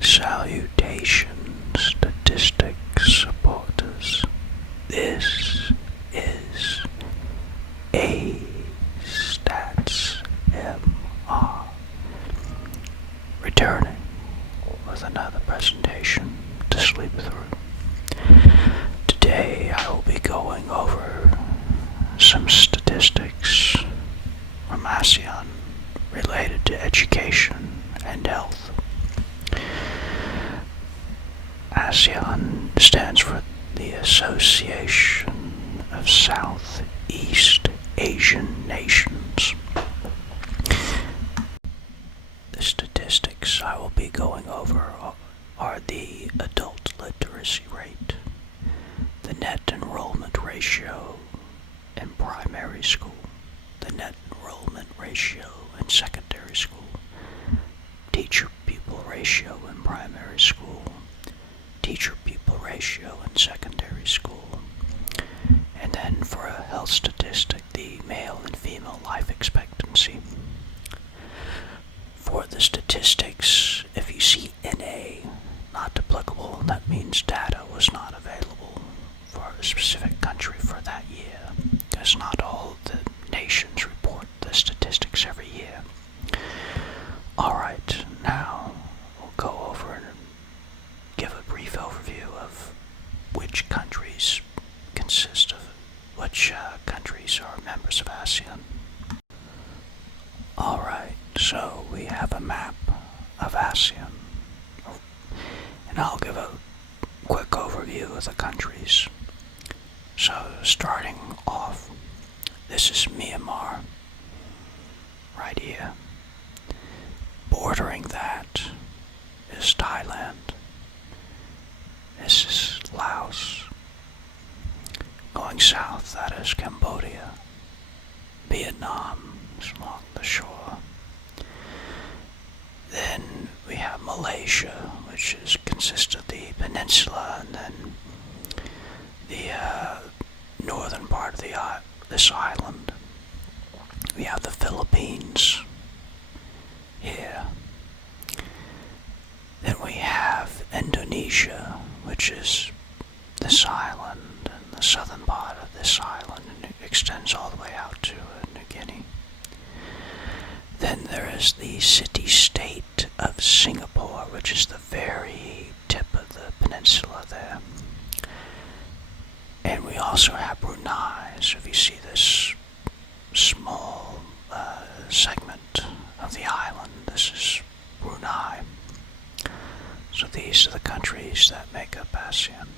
Salutations, statistics supporters. This is A Stats MR, returning with another presentation to sleep through. Today I will be going over some statistics from ASEAN related to education and health. ASEAN stands for the Association of Southeast Asian Nations. The statistics I will be going over are the adult literacy rate, the net enrollment ratio in primary school, the net enrollment ratio in secondary school, teacher-pupil ratio in primary school, teacher-pupil ratio in secondary school, and then for a health statistic, the male and female life expectancy. For the statistics, if you see NA not applicable, that means data was not available for a specific country for that year, because not all the nations report the statistics every year. Alright, now we'll go over and give a brief overview of which countries consist of which countries are members of ASEAN. Alright, so we have a map of ASEAN, and I'll give a quick overview of the countries. So starting off, this is Myanmar, right here. Bordering that is Thailand. This is Laos. Going south, that is Cambodia. Vietnam is along the shore. Then we have Malaysia, which consists of the peninsula and then the northern part of this island. We have the Philippines here. Then we have Indonesia, which is this island and the southern part of this island, and it extends all the way out to New Guinea. Then there is the city-state of Singapore, which is the very tip of the peninsula there. And we also have Brunei, so if you see this small segment of the island, this is Brunei. So these are the countries that make up ASEAN.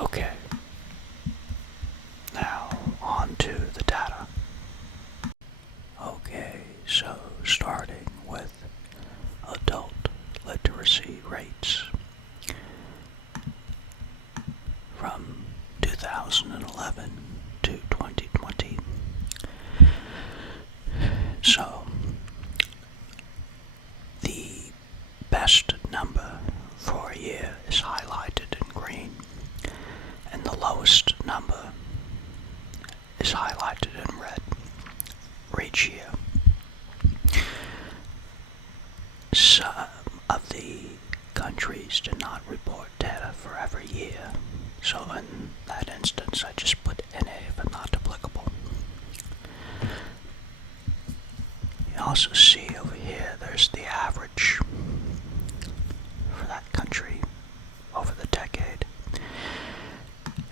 Okay, now on to the data. Okay, so starting with adult literacy rates from 2011 to 2020. So the best number for a year is highlighted in green, and the lowest number is highlighted in red for each year. Some of the countries did not report data for every year, so in that instance I just put NA but not applicable. You also see over here there's the average for that country over the decade.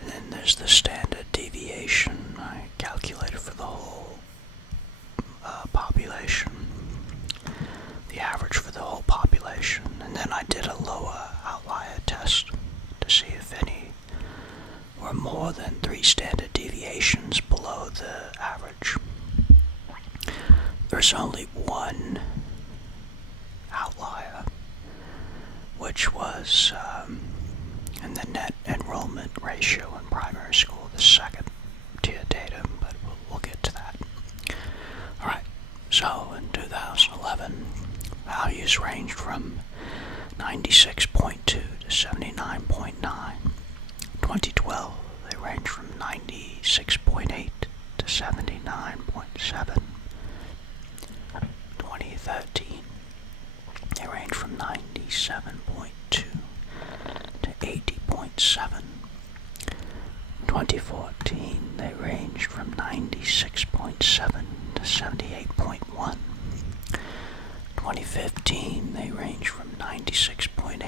And then there's the standard deviation I calculated for the whole population, the average for the whole population, and then I did a lower outlier test to see if any were more than 3 standard deviations below the average. There's only one outlier, which was in the net enrollment ratio in primary school, the second tier data, but we'll get to that. Alright, so in 2011, values ranged from 96.2 to 79.9. 2012, they ranged from 96.8 to 79.7. 2013, they range from 2014, they ranged from 96.7 to 78.1. 2015, they ranged from 96.8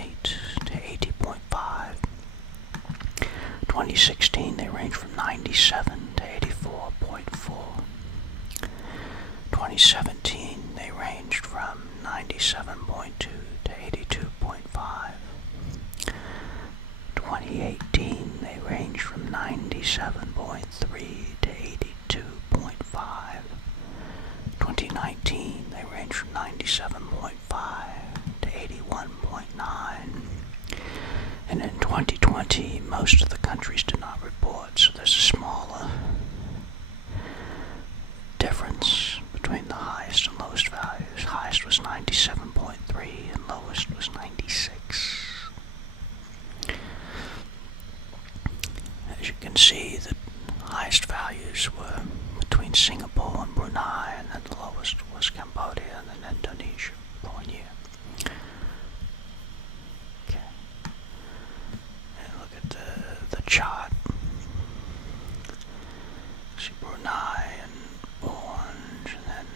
to 80.5. 2016, they ranged from 97 to 84.4. 2017, they ranged from 97.2 to 82.5. 2018, they ranged from 97.3 to 82.5. 2019, they ranged from 97.5 to 81.9. And in 2020, most of the countries did not report, so there's a smaller difference between the highest and lowest values. Highest was 97.3 and lowest was 96. As you can see, the highest values were between Singapore and Brunei, and then the lowest was Cambodia and then Indonesia for 1 year. Okay. And look at the chart. See Brunei in orange, and then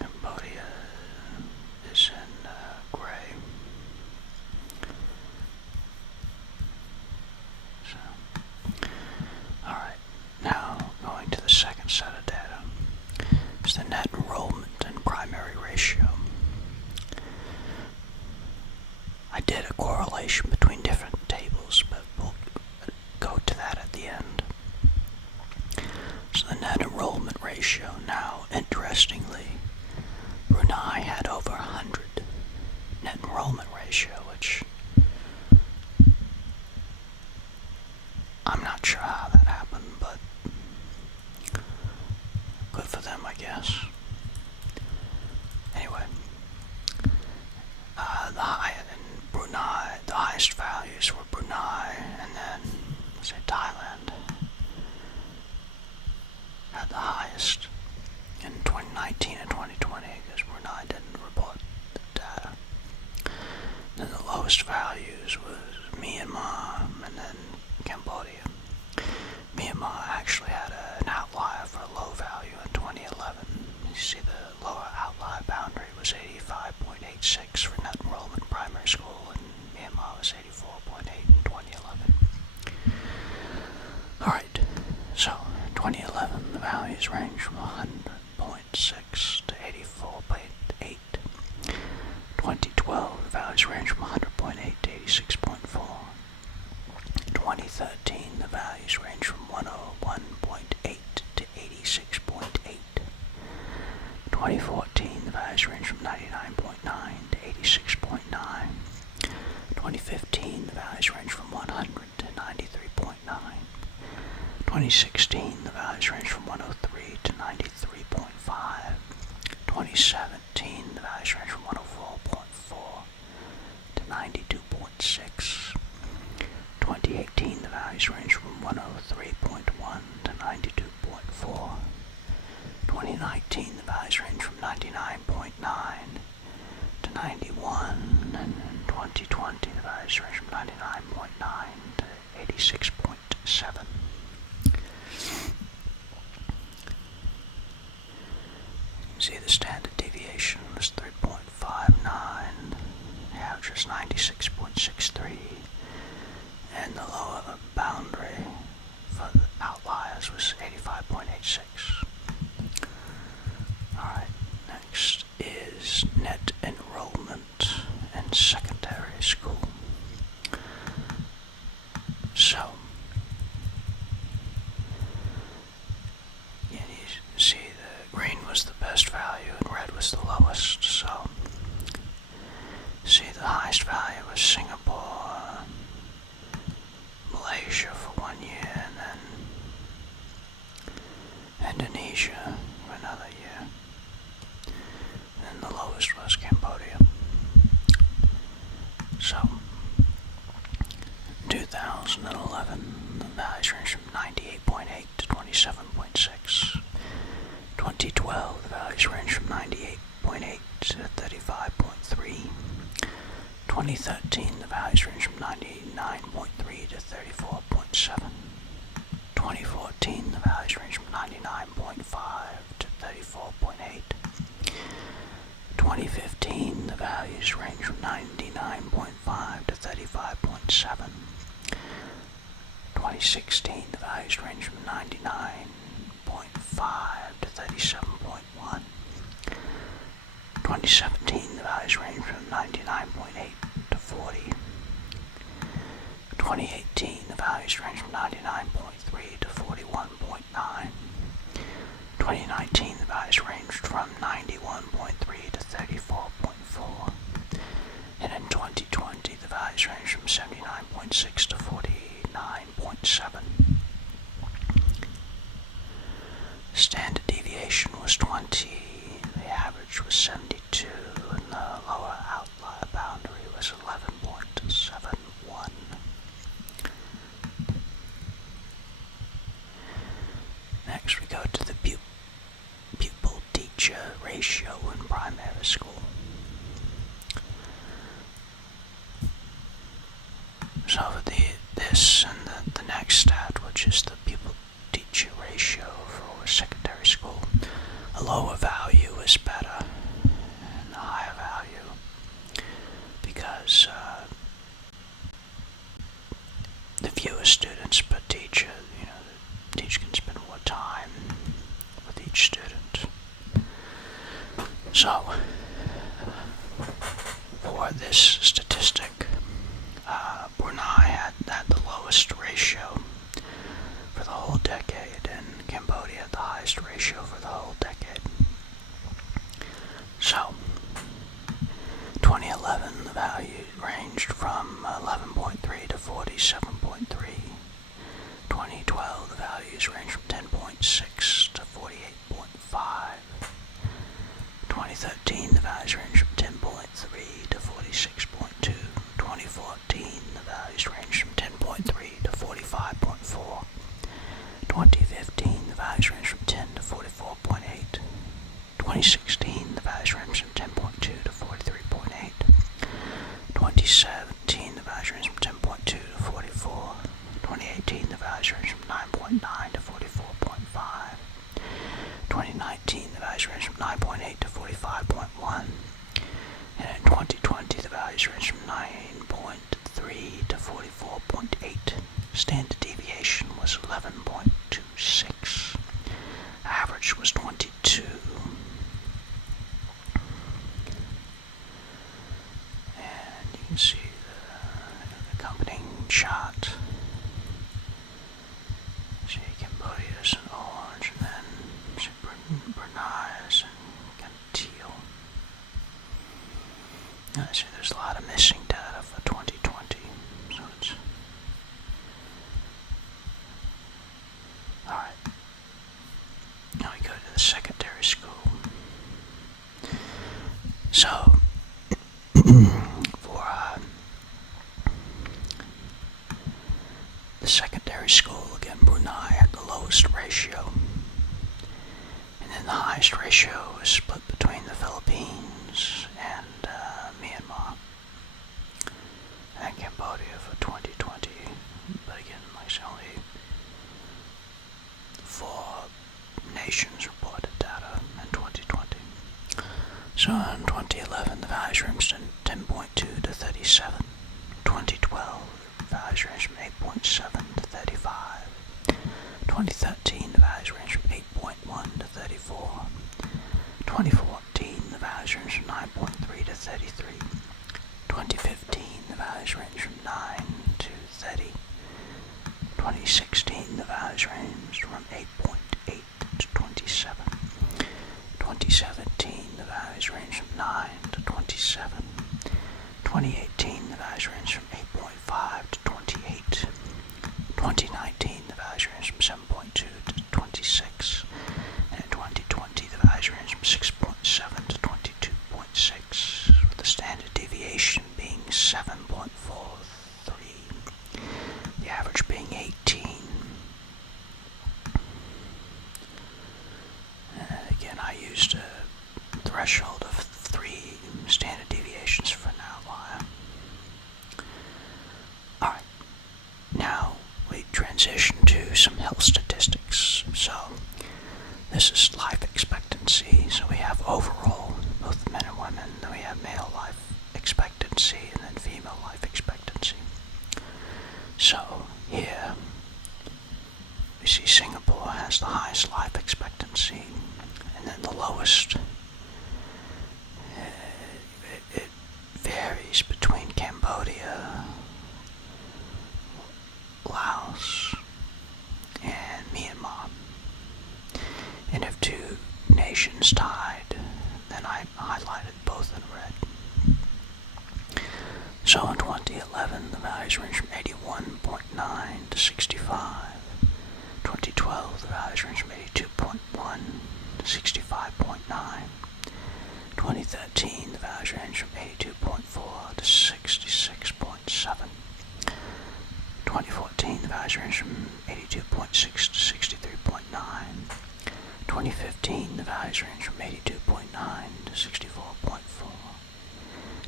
Cambodia is in gray. So, alright, now going to the second set of data is the net enrollment and primary ratio. I did a correlation between different tables, but we'll go to that at the end. So the net enrollment ratio now, interestingly, Brunei had over 100 net enrollment ratio, which I'm not sure how that happened, but good for them, I guess. Anyway, the highest values were Brunei, and then, say, Thailand had the highest in 2019 and 2020, because Brunei didn't report the data. Then the lowest values was Myanmar, and then Cambodia. Myanmar actually had an outlier for a low value in 2011. You see the lower outlier boundary was 85.86 for net enrollment primary school, and Myanmar was 84.8 in 2011. Alright, so 2011 the values range from 100.6 to 84.8. 2012 the values range from 100.8 to 86.4. 2013 the values range from 101.8 to 86.8. 2014 the values range from 99.9 to 86.9. 2015 the values range from 100 to 93.9. 2016 the values range from 103 to 93.5. 2017 the values range from 104.4 to 92.6. 2018 the values range from 103.1 to 92.4. 2019 the values range from 99.9 to 91, and in 2020 the values range from 99.9 to 86.7. See, the standard deviation was 3.59, the average was 96.63, and the lower boundary for the outliers was 85.86. Alright, next is net enrollment in secondary school. So, you see the green was the best value and red was the lowest. So, see the highest value was Singapore, Malaysia for 1 year, and then Indonesia for another year. And the lowest was Cambodia. So, 2011, the values range from 98.8 to 27.6. 2012, the values range from 98.8 to 35.3. 2013, the values range from 99.3 to 2015, the values range from 99.5 to 35.7. 2016, the values range from 99.5 to 37.1. 2017, the values range from 99.8 to 40. 2018, the values range from 99.3 to 41.9. 2019, the values ranged from 91.3 to 34.4. And in 2020, the values ranged from 79.6 to 49.7. Standard deviation was 20, the average was 72, and the lower outlier boundary was 11.71. Next we go to the pupil-teacher ratio in primary school. So for this and the next stat, which is the pupil-teacher ratio for secondary school, a lower value is better than a higher value because the fewer students per teacher, the teacher can spend more time with each student. So, for this statistic, Brunei had the lowest ratio for the whole decade, and Cambodia had the highest ratio for the whole decade. So, 2011, the value ranged from 11.3 to 47.3. 2012, the values ranged from 10.6 to 48.5. 2013, the values ranged from 10.3 to 46.2. 2014, the values ranged from 10.3 to 45.4. 2015, the values ranged from 10 to 44.8. 2016, the values ranged from 10.2 to 43.8. 2017, the values ranged from 10.2 to 44. 2018, the values ranged from 9.9 to 44.5. 2019, the values ranged from 9.8 to 45.1. And in 2020, the values ranged from 9.3 to 44.8. Standard deviation was 11.26. Average was 22. And you can see the accompanying chart. See Cambodia's in orange, and then see Brunei's in kind of teal. Now see there's a lot of missing data for 2020, so it's alright. Now we go to the secondary school. So for the secondary school, again, Brunei had the lowest ratio, and then the highest ratio was split between the Philippines and Myanmar and Cambodia for 2020. But again, like I said, only 4 nations reported data in 2020. So in 2011, the values ranged from 10.2 to 37. 2012, the values ranged from 8.7 to 35. 2013, the values ranged from 8.1 to 34. 2014, the values ranged from 9.3 to 33. 2015, the values ranged from 9 to 30. 2016, the values ranged from 8.8 to 27. 2017, the values ranged from 9 to 27. 2018, the values ranged from 8.5 to 28. 2019, the values ranged from 7.2 to 26. And in 2020, the values ranged from 6.7 to 22.6, with the standard deviation being 7.43, the average being 18. And again, I used a threshold of 3 standard deviations for an outlier. Alright, now we transition to some health statistics. So this is life expectancy. So we have overall, both men and women, then I highlighted both in red. So in 2011, the values range from 81.9 to 65. 2012, the values range from 82.1 to 65.9. 2013, the values range from 82.4 to 66.7. 2014, the values range from 82.6 to 63.9. 2015, the values range from 82.9 to 64.4.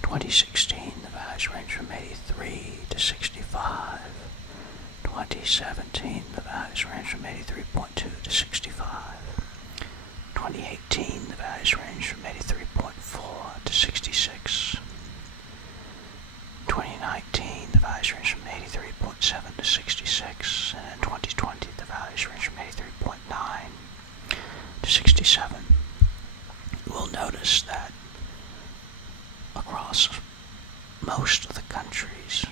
2016, the values range from 83 to 65. 2017, the values range from 83.2 to 65. 2018, the values range from 83.4 to 66. 2019, the values range from 83.7 to 66. And in 2020, the values range from 83.9 to 67. We'll notice that across most of the countries,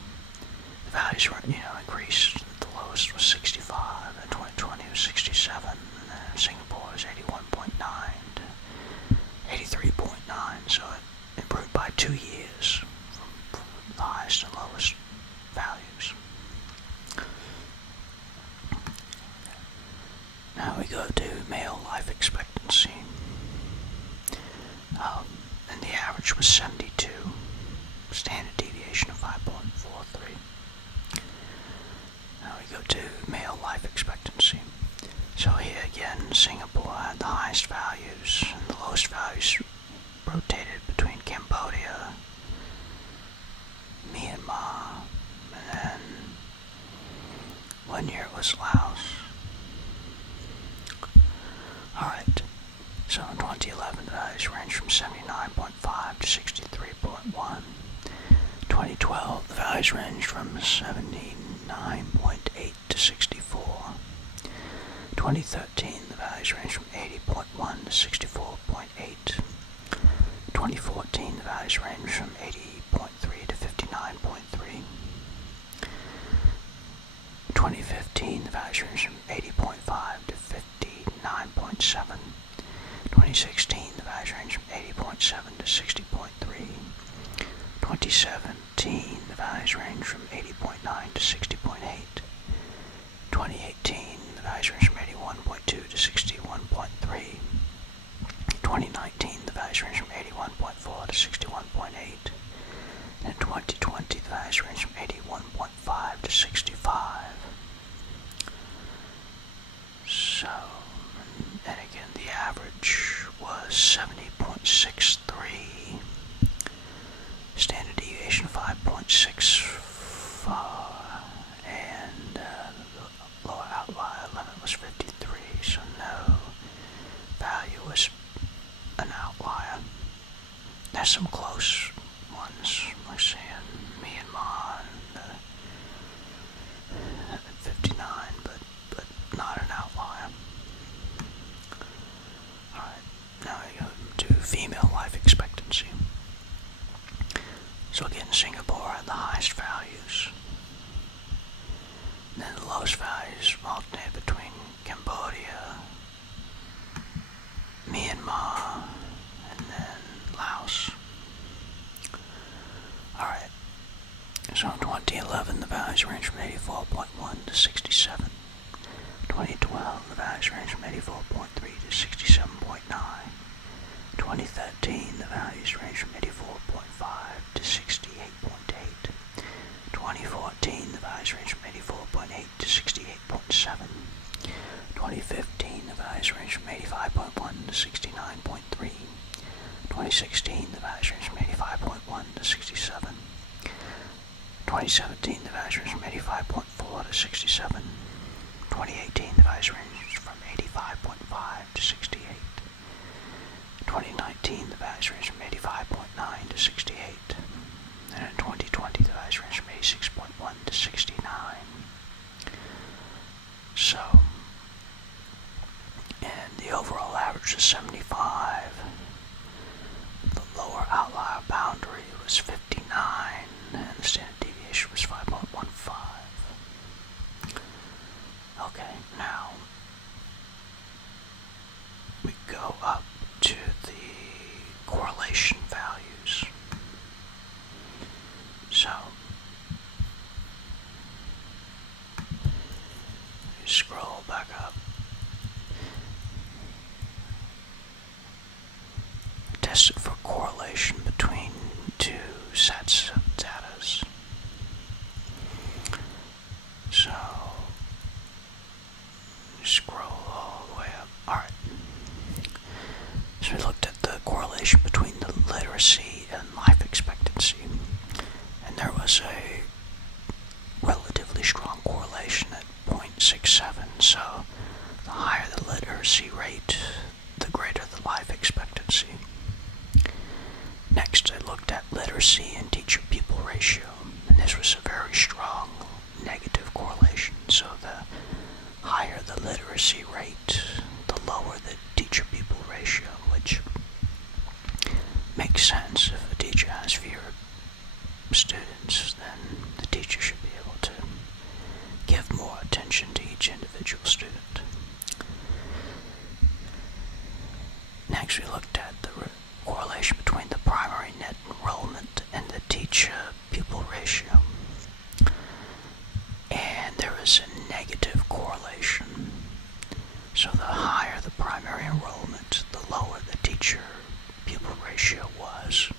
the values were, increased. The lowest was 65, and 2020 was 67, and then Singapore was 81.9 to 83.9, so it improved by 2 years from the highest and lowest values. Now we go to male life expectancy, and the average was 72, standard deviation of 5.43. Now we go to male life expectancy. So here again, Singapore had the highest values, and the lowest values rotated between Cambodia, Myanmar, and then 1 year it was Laos. Alright, so in 2011 the values ranged from 79.5 to 63.1. 2012 the values ranged from 79.8 to 64. 2013 the values ranged from 80.1 to 64.8. 2014 the values ranged from 80.3 to 59.3. 2015 the values ranged from 80.5 to 59.7. 2016 the values ranged from 80.7 to 60.3. 2017 the values ranged from 80.9 to 60.8. 2018 the values ranged from 81.2 to 61.3. 2019 the values ranged from 81.4 to 61.8. And in 2020 the values ranged from 81.5 to 65. So, and again, the average was 70.63, standard deviation of 5.64, and the lower outlier limit was 53, so no value was an outlier. There's some close ones, like say in Myanmar, and 59, but not an outlier. Alright, now we go to female life expectancy. So again, Singapore had the highest values. And then the lowest values alternated between Cambodia, Myanmar, and then Laos. Alright, so in 2011 the values ranged from 84.1 to 67. 2012 the values ranged from 84.3 to 67.9. 2013 the values ranged from 84.5 to 68.8. 2014 the values ranged from 84.8 to 68.7. 2015 the values ranged from 85.1 to 69.3. 2016 the values ranged from 85.1 to 67. 2017 the values ranged from 85.4 to 67. 2018 the values ranged from 85.5 to 68. 2019 the values ranged from 85.9 to 68. And in 2020 the values ranged from 86.1 to 69. So, and the overall average is 75. The lower outlier boundary was 59, and the standard deviation was 5.15. Okay, now we go up to the literacy and teacher-pupil ratio, and this was a very strong negative correlation. So the higher the literacy rate, the lower the teacher-pupil ratio, which makes sense. If a teacher has fewer students, then the teacher should be able to give more attention to each individual student. Next, we looked at the correlation between the primary net enrollment and the teacher-pupil ratio. And there is a negative correlation. So the higher the primary enrollment, the lower the teacher-pupil ratio was.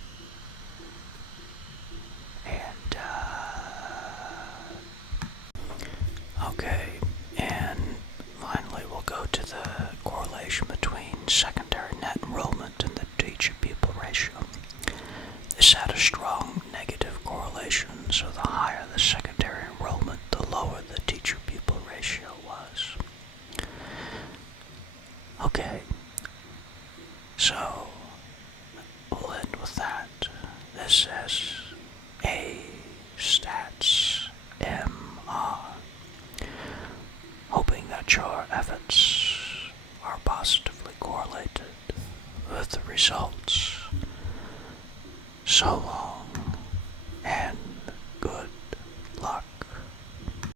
And, and finally we'll go to the correlation between secondary net enrollment and the teacher-pupil ratio. This had a strong negative correlation, so the higher the secondary enrollment, the lower the teacher-pupil ratio was. Okay, so we'll end with that. This is A Stats MR. Hoping that your efforts are positively correlated with the results. So long.